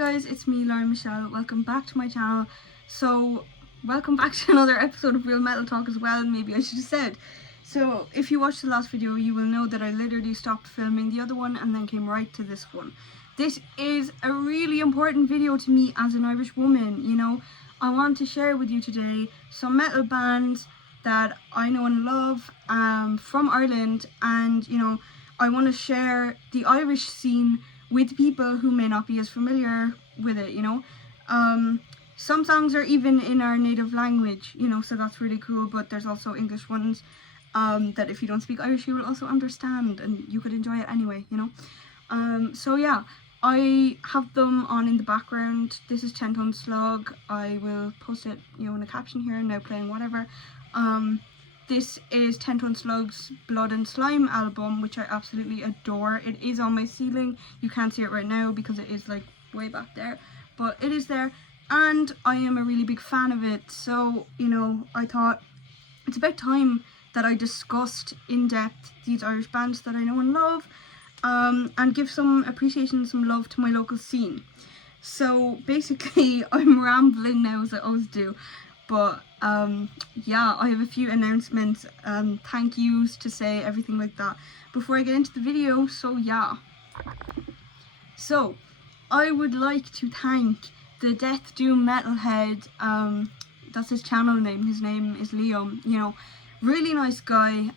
guys, it's me, Lauren Michelle. Welcome back to my channel. So, welcome back to another episode of Real Metal Talk as well, maybe I should have said. So, if you watched the last video, you will know that I literally stopped filming the other one and then came right to this one. This is a really important video to me as an Irish woman, you know. I want to share with you today some metal bands that I know and love from Ireland, and, you know, I want to share the Irish scene with people who may not be as familiar with it, you know. Some songs are even in our native language, you know, so that's really cool, but there's also English ones that if you don't speak Irish you will also understand and you could enjoy it anyway, you know. So yeah, I have them on in the background. This is 10 Ton Slug. I will post it, you know, in a caption here, now playing whatever. This is 10 Ton Slug's Blood and Slime album, which I absolutely adore. It is on my ceiling. You can't see it right now because it is like way back there, but it is there and I am a really big fan of it. So, you know, I thought it's about time that I discussed in depth these Irish bands that I know and love, and give some appreciation, some love to my local scene. So basically I'm rambling now as I always do, but yeah, I have a few announcements, thank yous to say, everything like that before I get into the video. So yeah, so I would like to thank the Death Doom Metalhead. That's his channel name. His name is Liam, you know, really nice guy.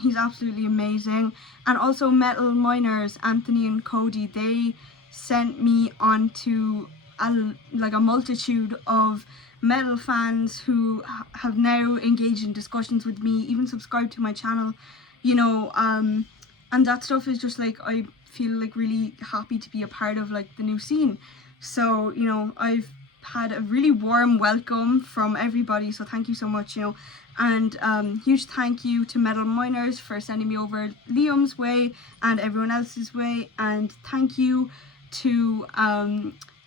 He's absolutely amazing. And also Metal Miners, Anthony and Cody, they sent me onto a multitude of metal fans who have now engaged in discussions with me, even subscribed to my channel, you know, and that stuff is just like, I feel like really happy to be a part of like the new scene. So, you know, I've had a really warm welcome from everybody, so thank you so much, you know. And huge thank you to Metal Miners for sending me over Liam's way and everyone else's way, and thank you to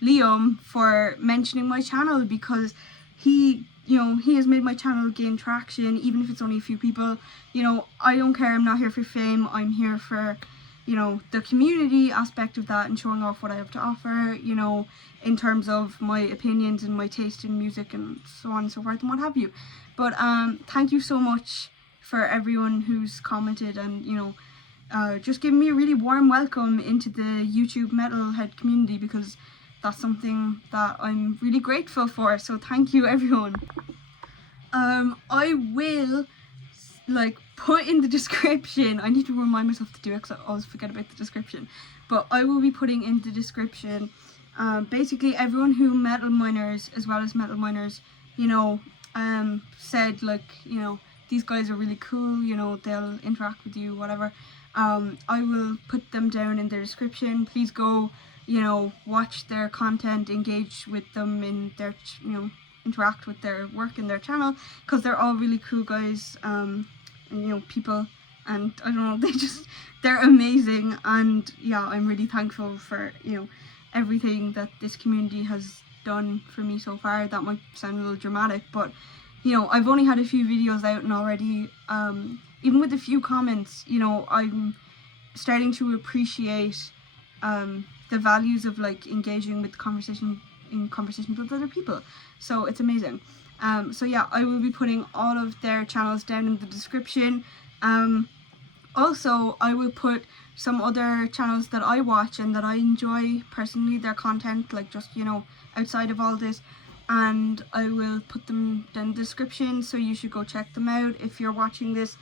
Liam for mentioning my channel, because he, you know, he has made my channel gain traction, even if it's only a few people. You know, I don't care, I'm not here for fame, I'm here for, you know, the community aspect of that and showing off what I have to offer, you know, in terms of my opinions and my taste in music and so on and so forth and what have you. But thank you so much for everyone who's commented and, you know, just giving me a really warm welcome into the YouTube metalhead community, because that's something that I'm really grateful for. So thank you, everyone. I will like put in the description, I need to remind myself to do it because I always forget about the description, but I will be putting in the description basically everyone who Metal Miners, as well as Metal Miners, you know, said, like, you know, these guys are really cool, you know, they'll interact with you, whatever. I will put them down in the description. Please go, you know, watch their content, engage with them in their, you know, interact with their work in their channel, because they're all really cool guys, and, you know, people, and I don't know, they're amazing. And yeah, I'm really thankful for, you know, everything that this community has done for me so far. That might sound a little dramatic, but, you know, I've only had a few videos out and already, even with a few comments, you know, I'm starting to appreciate the values of like engaging with conversations with other people. So it's amazing. So yeah, I will be putting all of their channels down in the description. Also, I will put some other channels that I watch and that I enjoy personally, their content, like just, you know, outside of all this, and I will put them down in the description, so you should go check them out if you're watching this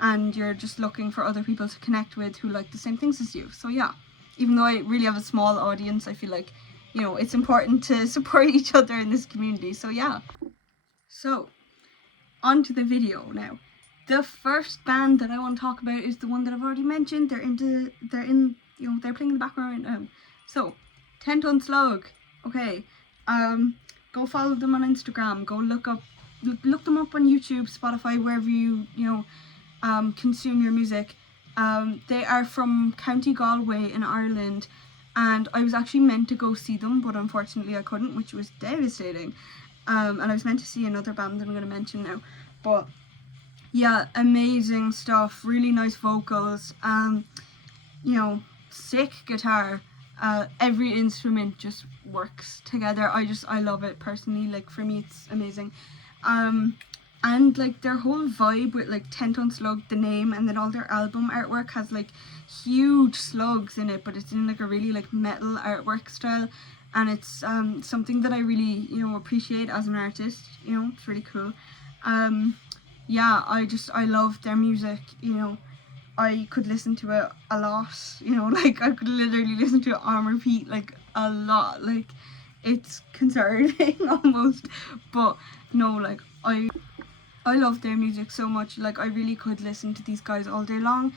and you're just looking for other people to connect with who like the same things as you. So yeah, even though I really have a small audience, I feel like, you know, it's important to support each other in this community. So yeah. So, on to the video now. The first band that I want to talk about is the one that I've already mentioned. They're in, you know, they're playing in the background right now. So, 10 Ton Slug. Okay. Go follow them on Instagram. Go look them up on YouTube, Spotify, wherever you know, consume your music. They are from County Galway in Ireland, and I was actually meant to go see them, but unfortunately I couldn't, which was devastating. And I was meant to see another band that I'm going to mention now, but yeah, amazing stuff, really nice vocals, you know, sick guitar, every instrument just works together. I love it personally. Like for me it's amazing. And like their whole vibe with like 10 Ton Slug, the name, and then all their album artwork has like huge slugs in it, but it's in like a really like metal artwork style, and it's something that I really, you know, appreciate as an artist. You know, it's really cool. Yeah, I love their music. You know, I could listen to it a lot. You know, like I could literally listen to it on repeat like a lot. Like it's concerning almost, but no, like I love their music so much. Like I really could listen to these guys all day long.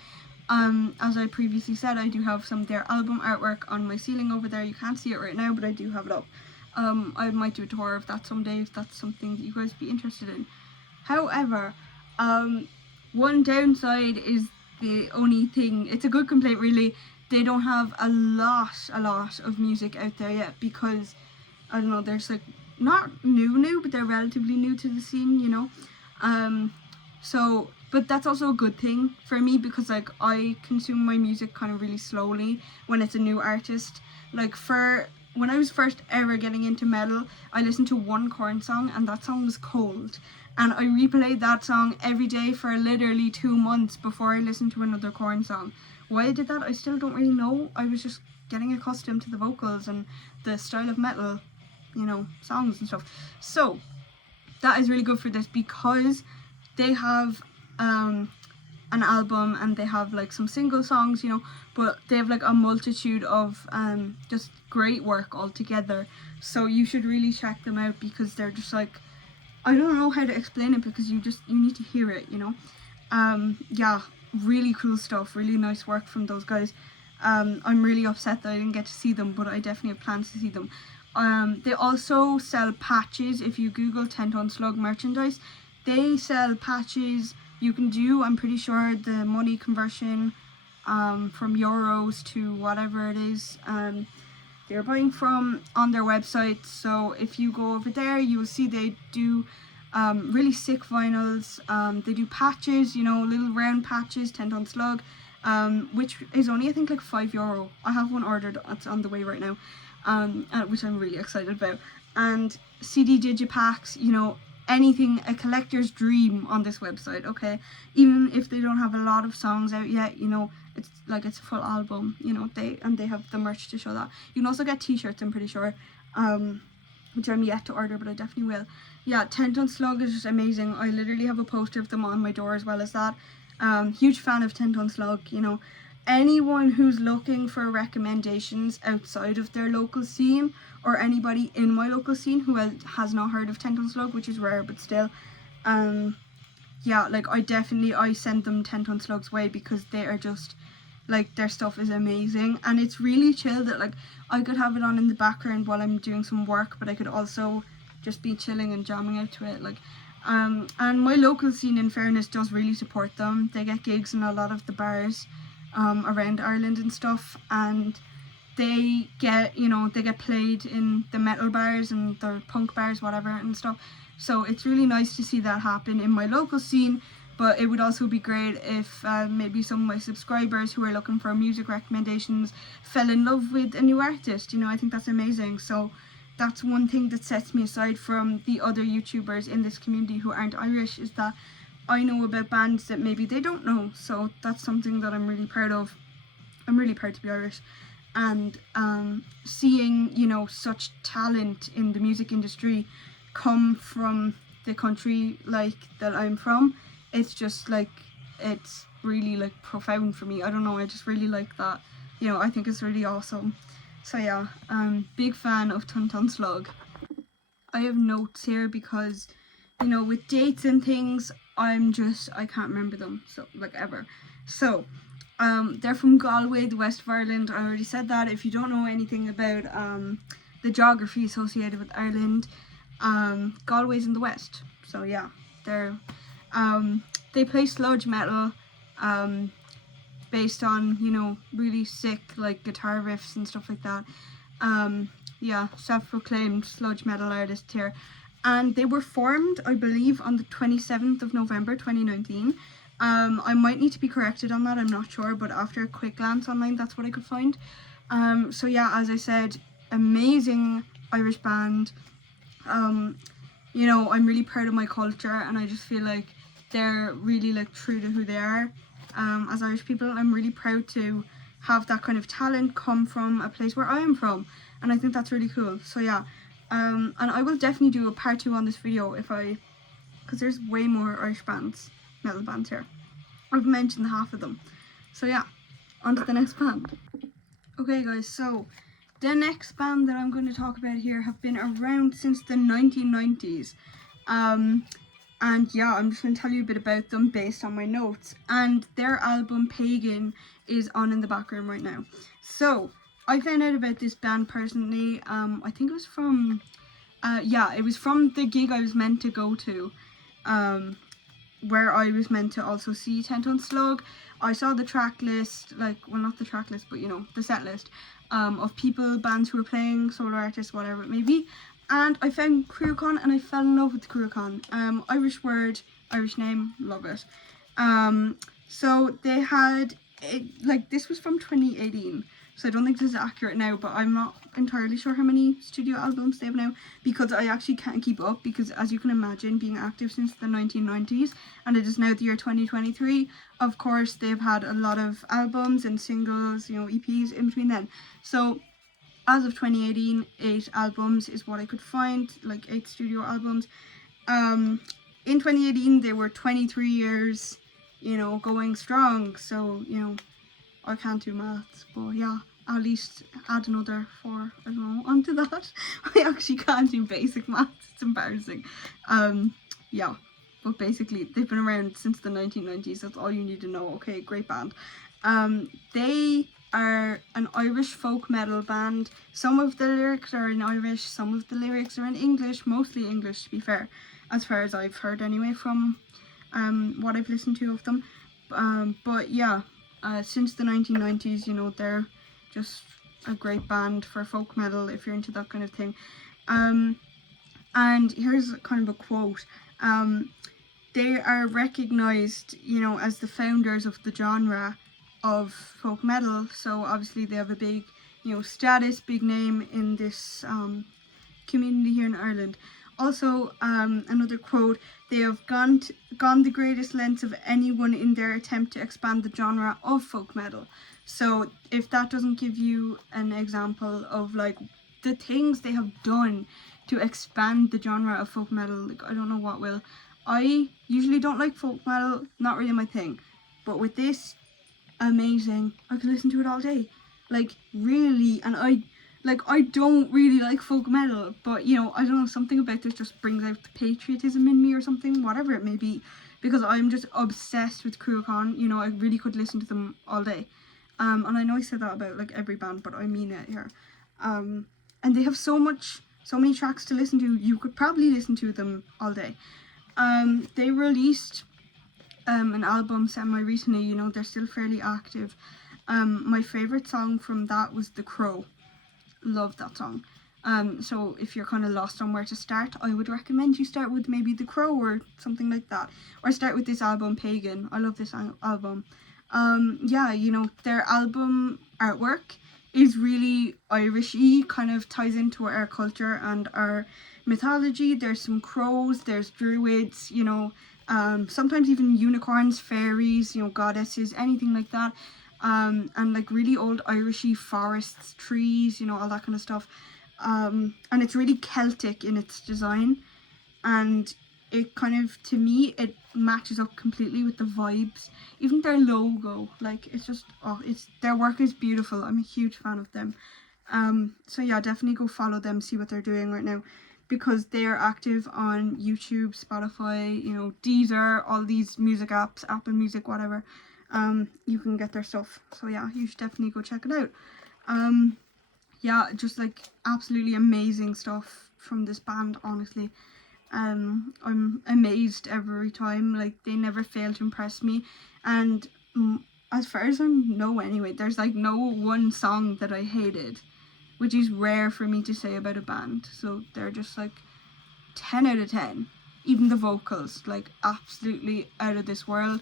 As I previously said, I do have some of their album artwork on my ceiling over there. You can't see it right now, but I do have it up. I might do a tour of that someday if that's something that you guys would be interested in. However, one downside is the only thing, it's a good complaint really, they don't have a lot of music out there yet, because I don't know, there's like not new, but they're relatively new to the scene, you know. So, but that's also a good thing for me, because like I consume my music kind of really slowly when it's a new artist. Like for when I was first ever getting into metal, I listened to one Korn song, and that song was Cold, and I replayed that song every day for literally 2 months before I listened to another Korn song. Why I did that, I still don't really know. I was just getting accustomed to the vocals and the style of metal, you know, songs and stuff. So that is really good for this, because they have an album and they have like some single songs, you know, but they have like a multitude of just great work all together. So you should really check them out, because they're just like, I don't know how to explain it, because you need to hear it, you know. Yeah, really cool stuff, really nice work from those guys. I'm really upset that I didn't get to see them, but I definitely have plans to see them. They also sell patches. If you Google 10 Ton Slug merchandise, they sell patches. You can do, I'm pretty sure, the money conversion from euros to whatever it is they're buying from on their website. So if you go over there, you will see they do really sick vinyls. They do patches, you know, little round patches, 10 Ton Slug, which is only I think like €5. I have one ordered, it's on the way right now, which I'm really excited about. And CD digipacks, you know, anything, a collector's dream on this website, okay? Even if they don't have a lot of songs out yet, you know, it's like it's a full album, you know, they have the merch to show that. You can also get t-shirts, I'm pretty sure, which I'm yet to order, but I definitely will. Yeah, 10 Ton Slug is just amazing. I literally have a poster of them on my door as well as that. Huge fan of 10 Ton Slug, you know. Anyone who's looking for recommendations outside of their local scene, or anybody in my local scene who has not heard of 10 Ton Slug, which is rare but still, yeah, like I send them 10 Ton Slug's way, because they are just like, their stuff is amazing, and it's really chill that like I could have it on in the background while I'm doing some work, but I could also just be chilling and jamming out to it, like. And my local scene, in fairness, does really support them. They get gigs in a lot of the bars around Ireland and stuff, and they get, you know, they get played in the metal bars and the punk bars, whatever, and stuff. So it's really nice to see that happen in my local scene. But it would also be great if maybe some of my subscribers who are looking for music recommendations fell in love with a new artist. You know, I think that's amazing. So that's one thing that sets me aside from the other YouTubers in this community who aren't Irish, is that I know about bands that maybe they don't know. So that's something that I'm really proud of. I'm really proud to be Irish. And seeing, you know, such talent in the music industry come from the country like that I'm from, it's just like, it's really like profound for me. I don't know, I just really like that, you know. I think it's really awesome. So yeah, big fan of 10 Ton Slug. I have notes here because, you know, with dates and things, I can't remember them, so like ever. So they're from Galway, the west of Ireland. I already said that. If you don't know anything about the geography associated with Ireland, Galway's in the west. So yeah, they play sludge metal, based on, you know, really sick like guitar riffs and stuff like that. Yeah, self-proclaimed sludge metal artist here. And they were formed, I believe, on the 27th of November 2019. I might need to be corrected on that, I'm not sure, but after a quick glance online, that's what I could find. So yeah, as I said, amazing Irish band. You know, I'm really proud of my culture, and I just feel like they're really like true to who they are. As Irish people, I'm really proud to have that kind of talent come from a place where I am from, and I think that's really cool. So yeah, and I will definitely do a part 2 on this video because there's way more Irish bands, metal bands here. I've mentioned half of them. So yeah, on to the next band. Okay guys, so the next band that I'm going to talk about here have been around since the 1990s. And yeah, I'm just going to tell you a bit about them based on my notes. And their album Pagan is on in the background right now. So I found out about this band personally. I think it was from, it was from the gig I was meant to go to. Where I was meant to also see 10 Ton Slug. I saw the track list, like, well, not the track list, but you know, the set list of people, bands who were playing, solo artists, whatever it may be. And I found Cruachan and I fell in love with Cruachan. Irish word, Irish name, love it. So they had, this was from 2018. So I don't think this is accurate now, but I'm not entirely sure how many studio albums they have now, because I actually can't keep up, because as you can imagine, being active since the 1990s, and it is now the year 2023, of course they've had a lot of albums and singles, you know, EPs in between then. So as of 2018, 8 albums is what I could find, like 8 studio albums. In 2018 they were 23 years, you know, going strong, so you know, I can't do maths, but yeah, at least add another 4, I don't know, onto that. I actually can't do basic maths, it's embarrassing. Yeah, but basically they've been around since the 1990s, that's all you need to know. Okay, great band. They are an Irish folk metal band. Some of the lyrics are in Irish, some of the lyrics are in English, mostly English to be fair, as far as I've heard anyway from what I've listened to of them. But yeah, since the 1990s, you know, they're just a great band for folk metal if you're into that kind of thing. And here's kind of a quote. They are recognised, you know, as the founders of the genre of folk metal. So obviously they have a big, you know, status, big name in this community here in Ireland. Also, another quote, they have gone the greatest lengths of anyone in their attempt to expand the genre of folk metal. So if that doesn't give you an example of like the things they have done to expand the genre of folk metal, like I don't know what will. I usually don't like folk metal, not really my thing, but with this, amazing. I could listen to it all day, like really. And I don't really like folk metal, but you know, I don't know, something about this just brings out the patriotism in me or something, whatever it may be, because I'm just obsessed with Cruachan. You know, I really could listen to them all day. And I know I said that about like every band, but I mean it here. And they have so many tracks to listen to, you could probably listen to them all day. They released an album semi-recently, you know, they're still fairly active. My favourite song from that was The Crow. Love that song. So if you're kind of lost on where to start, I would recommend you start with maybe The Crow or something like that, or start with this album Pagan. I love this album. Yeah, you know, their album artwork is really Irish-y, kind of ties into our culture and our mythology. There's some crows, there's druids, you know, sometimes even unicorns, fairies, you know, goddesses, anything like that. And like really old Irishy forests, trees, you know, all that kind of stuff. And it's really Celtic in its design, and it kind of, to me, it matches up completely with the vibes. Even their logo, like, it's just, their work is beautiful. I'm a huge fan of them. So yeah, definitely go follow them, see what they're doing right now, because they are active on YouTube, Spotify, you know, Deezer, all these music apps, Apple Music, whatever. You can get their stuff. So yeah, you should definitely go check it out. Yeah, just like absolutely amazing stuff from this band, honestly. I'm amazed every time, like they never fail to impress me. And as far as I know anyway, there's like no one song that I hated, which is rare for me to say about a band. So they're just like 10 out of 10. Even the vocals, like absolutely out of this world.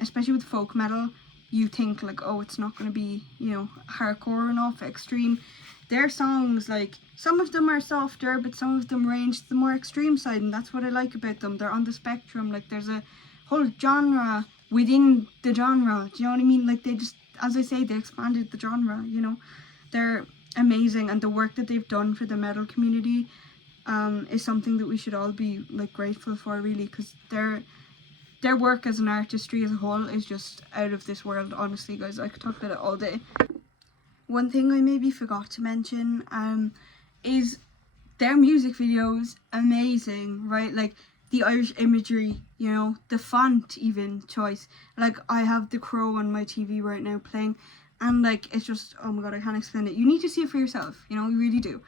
Especially with folk metal, you think like, oh, it's not going to be, you know, hardcore enough, extreme. Their songs, like, some of them are softer, but some of them range to the more extreme side, and that's what I like about them. They're on the spectrum. Like, there's a whole genre within the genre. Do you know what I mean? Like, they just, as I say, they expanded the genre, you know. They're amazing, and the work that they've done for the metal community is something that we should all be, like, grateful for, really, because their work as an artistry as a whole is just out of this world. Honestly, guys, I could talk about it all day. One thing I maybe forgot to mention is their music videos, amazing, right? Like, the Irish imagery, you know, the font even choice. Like, I have The Crow on my TV right now playing, and like, it's just, oh my god, I can't explain it. You need to see it for yourself, you know, you really do.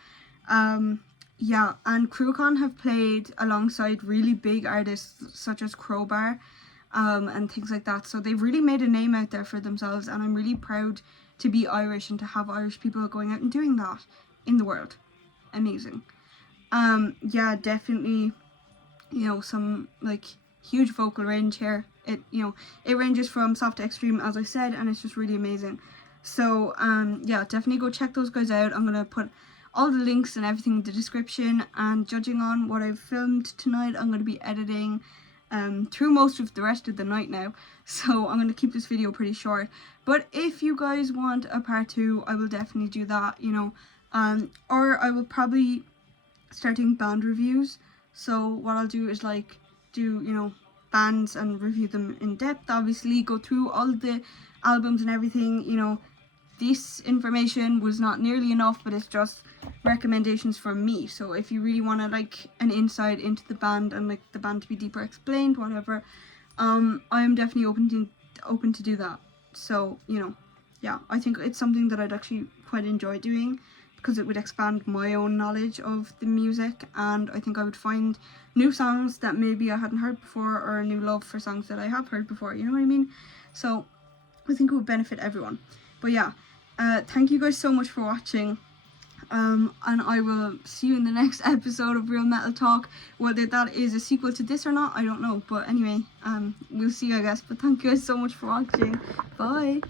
Yeah, and Crewcon have played alongside really big artists such as Crowbar and things like that. So they've really made a name out there for themselves, and I'm really proud to be Irish and to have Irish people going out and doing that in the world. Amazing. Yeah, definitely, you know, some like huge vocal range here. It, you know, it ranges from soft to extreme, as I said, and it's just really amazing. So yeah, definitely go check those guys out. I'm gonna put all the links and everything in the description, and judging on what I've filmed tonight, I'm going to be editing through most of the rest of the night now, so I'm going to keep this video pretty short. But if you guys want a part 2, I will definitely do that, you know, or I will probably start doing band reviews. So what I'll do is like do, you know, bands and review them in depth, obviously go through all the albums and everything. You know, this information was not nearly enough, but it's just recommendations from me. So if you really want to like an insight into the band and like the band to be deeper explained, whatever, I am definitely open to do that. So, you know, yeah, I think it's something that I'd actually quite enjoy doing, because it would expand my own knowledge of the music, and I think I would find new songs that maybe I hadn't heard before, or a new love for songs that I have heard before, you know what I mean? So I think it would benefit everyone. But yeah, thank you guys so much for watching, and I will see you in the next episode of Real Metal Talk. Whether that is a sequel to this or not, I don't know, but anyway, we'll see, I guess. But thank you guys so much for watching. Bye.